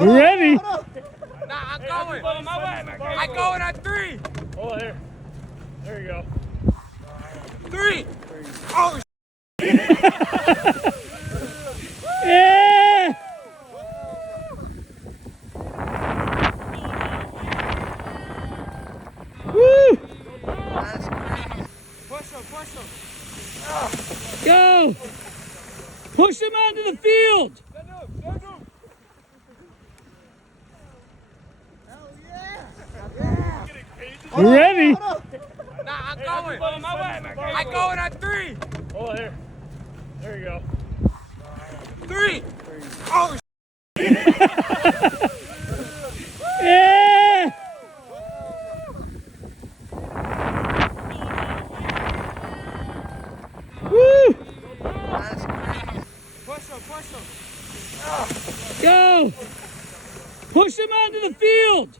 You ready? Nah, I'm going. I'm going on 3. Oh, there you go. 3. Oh, Yeah! Woo! push him. Go! Push him onto the field! Send him. Hell yeah. You ready? Nah, I'm going. I'm going on 3. Oh, there you go. 3. Oh, Yeah! Woo! push him. Go! Push him onto the field!